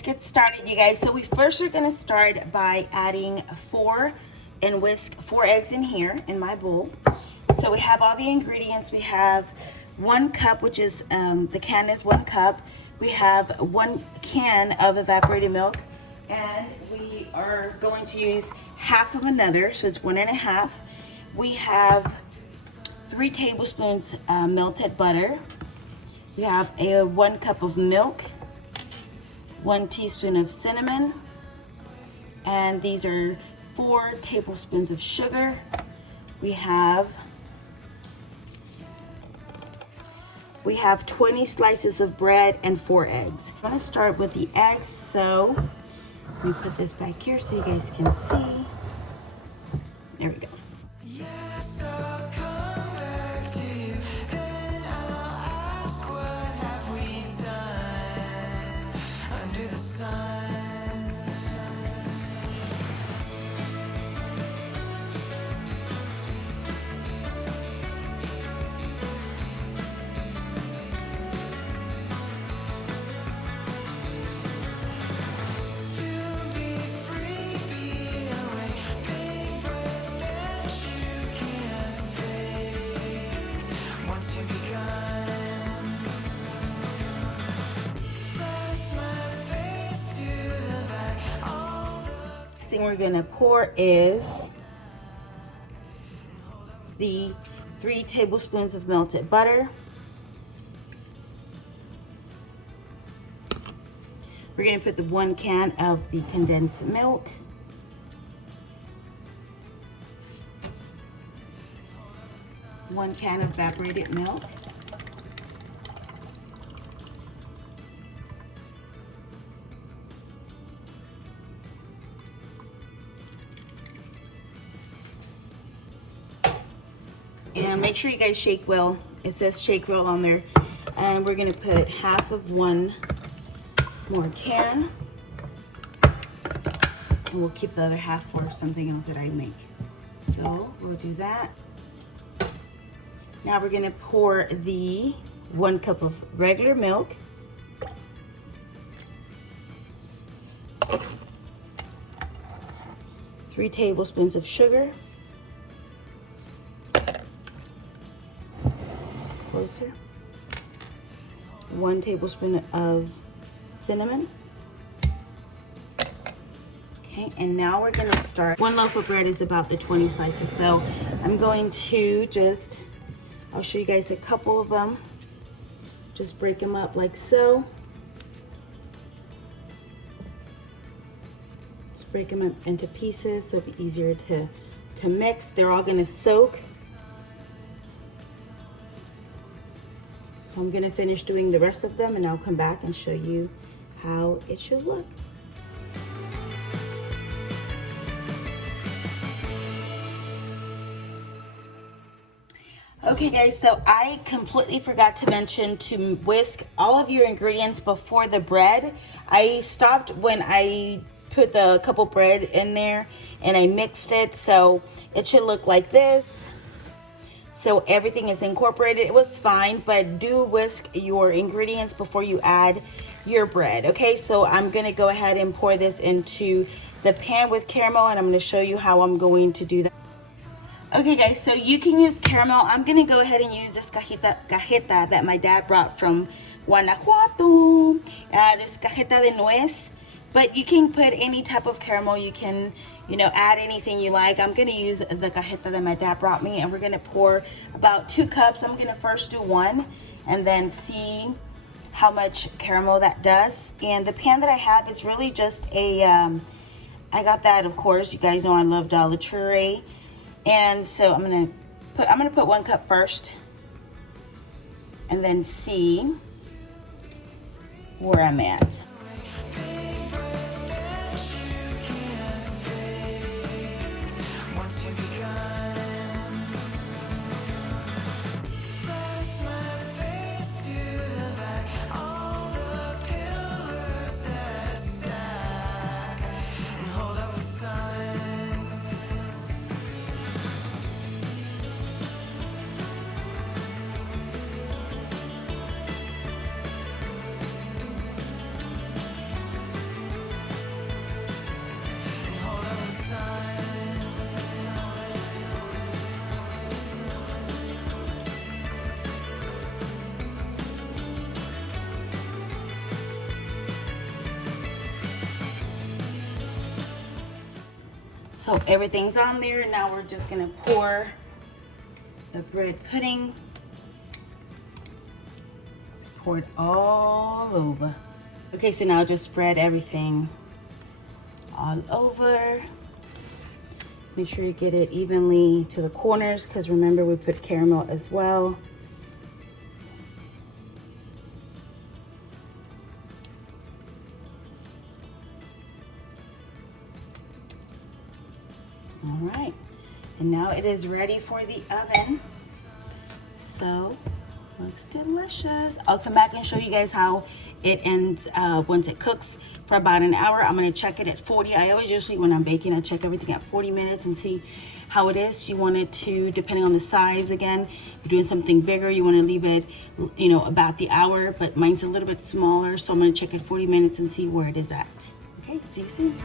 let's get started, you guys. So we first are going to start by adding 4 and whisk 4 eggs in here in my bowl. So we have all the ingredients. We have 1 cup, which is the can is 1 cup. We have 1 can of evaporated milk, and we are going to use half of another, so it's 1 1/2. We have 3 tablespoons melted butter. We have 1 cup of milk, 1 teaspoon of cinnamon, and these are 4 tablespoons of sugar. We have 20 slices of bread and 4 eggs. I'm gonna start with the eggs, so let me put this back here so you guys can see. There we go. Yes, I'll come back to you, then I'll ask what have we done under the sun. Thing we're gonna pour is the 3 tablespoons of melted butter. We're gonna put the 1 can of the condensed milk. One can of evaporated milk. And make sure you guys shake well. It says shake well on there. And we're gonna put half of 1 more can. And we'll keep the other half for something else that I make. So we'll do that. Now we're gonna pour the 1 cup of regular milk. 3 tablespoons of sugar. Closer. 1 tablespoon of cinnamon. Okay, and now we're gonna start. 1 loaf of bread is about the 20 slices, so I'm going to I'll show you guys a couple of them. Just break them up like so. Just break them up into pieces so it'll be easier to mix. They're all gonna soak. So I'm gonna finish doing the rest of them and I'll come back and show you how it should look. Okay guys, so I completely forgot to mention to whisk all of your ingredients before the bread. I stopped when I put the couple bread in there and I mixed it, so it should look like this. So everything is incorporated. It was fine, but do whisk your ingredients before you add your bread. Okay, so I'm gonna go ahead and pour this into the pan with caramel, and I'm gonna show you how I'm going to do that. Okay guys, so you can use caramel. I'm gonna go ahead and use this cajeta that my dad brought from Guanajuato. This cajeta de nuez, but you can put any type of caramel. You can, you know, add anything you like. I'm gonna use the cajeta that my dad brought me, and we're gonna pour about 2 cups. I'm gonna first do 1 and then see how much caramel that does. And the pan that I have, it's really just a, I got that, of course, you guys know I love Dollar Tree. And so I'm gonna put 1 cup first and then see where I'm at. So everything's on there. Now we're just gonna pour the bread pudding. Pour it all over. Okay, so now just spread everything all over. Make sure you get it evenly to the corners, because remember we put caramel as well. All right, and now it is ready for the oven. So, looks delicious. I'll come back and show you guys how it ends once it cooks for about an hour. I'm gonna check it at 40. I always usually, when I'm baking, I check everything at 40 minutes and see how it is. You want it to, depending on the size again, if you're doing something bigger, you wanna leave it, you know, about the hour, but mine's a little bit smaller, so I'm gonna check at 40 minutes and see where it is at. Okay, see you soon.